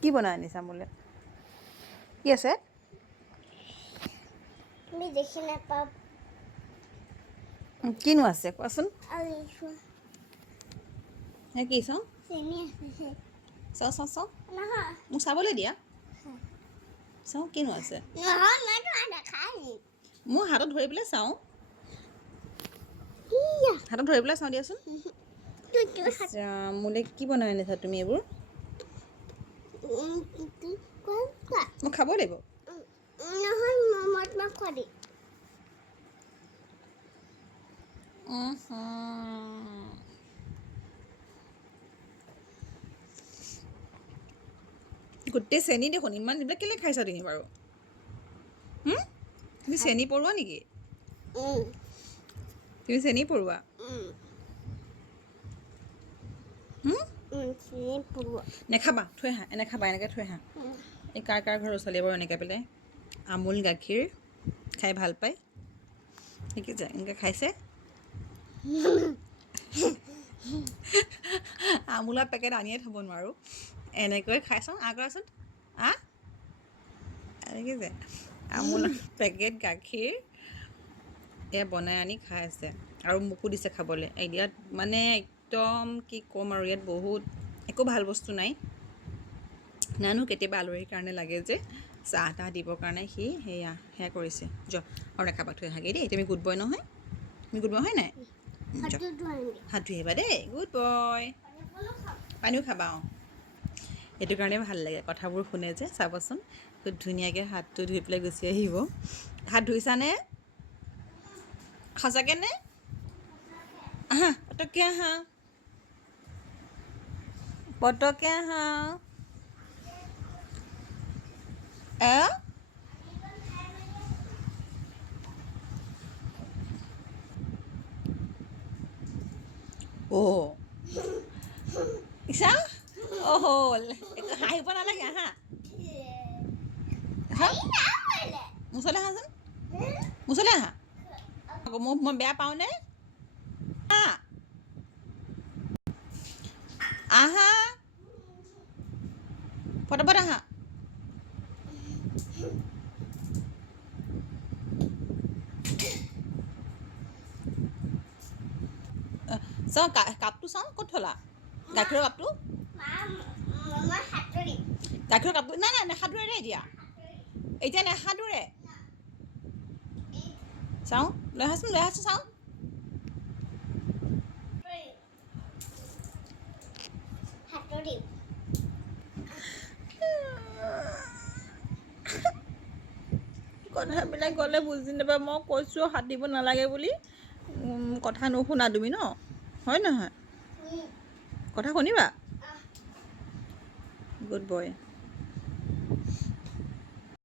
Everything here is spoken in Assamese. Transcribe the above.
কি বনাই আনিছা মোলে কি আছে তুমি দেখি নাপাব কিনো আছে কোৱাচোন আলিফা হে কি চাওঁ চেনি আছে চাওঁ নহয় মোক চাবলৈ দিয়া চাওঁ কিনো আছে নহয় মই তো নাখাই মই হাতত ধৰি পেলাই চাওঁ হাতত ধৰি পেলাই চাওঁ দিয়াচোন মোলে কি বনাই আনিছা তুমি এইবোৰ মই খাব লাগিব নহয় মমত মই খোৱা দি গোটেই চেনি দেখোন ইমান এইবিলাক কেলৈ খাইছা তুমি বাৰু তুমি চেনি পৰোৱা নেকি তুমি চেনি পৰোৱা নেখাবা থৈ আহা নেখাবা এনেকৈ থৈ আহা এই কাৰ ঘৰৰ ছোৱালীয়ে বাৰু এনেকৈ পেলাই আমুল গাখীৰ খাই ভাল পায় দেখিছে এনেকৈ খাইছে আমুলৰ পেকেট আনিয়ে থ'ব নোৱাৰোঁ এনেকৈ খাই চাওঁ কৰাচোন এনেকৈ যে আমুলৰ পেকেট গাখীৰ এয়া বনাই আনি খাই আছে আৰু মোকো দিছে খাবলৈ ইয়াত মানে একদম কি ক'ম আৰু ইয়াত বহুত একো ভাল বস্তু নাই নানো কেতিয়াবা আলহীৰ কাৰণে লাগে যে চাহ তাহ দিবৰ কাৰণে সি সেয়া কৰিছে আৰু নাখাবা থৈ আহাগৈ দেই তুমি গুড বয় নহয় তুমি গুড বয় হয় নাই হাত ধুই আহিবা দেই গুড বয় পানীও খাবা সেইটো কাৰণে ভাল লাগে কথাবোৰ শুনে যে চাবচোন খুব ধুনীয়াকৈ হাতটো ধুই পেলাই গুচি আহিব হাত ধুইছানে সঁচাকৈ নে আহা পটককৈ আহা পটককৈ আহা ইছা হ'ল হাঁহিব নালাগে আহা মুচলৈ আহাচোন মুচলৈ আহা মই বেয়া পাওঁনে আহা পটাপট আহা চাওঁ কাপটো চাওঁ ক'ত থলা গাখীৰৰ কাপটো গাখীৰৰ কাপটো নাই নাসাঁতোৰে দেই এতিয়া নাসাঁতোৰে চাওঁ লৈ আহাচোন চাওঁ কথাবিলাক গ'লে বুজি নাপায় মই কৈছোঁ সাঁতিব নালাগে বুলি কথা নুশুনা তুমি ন হয় নহয় কথা শুনিবা গুড বয়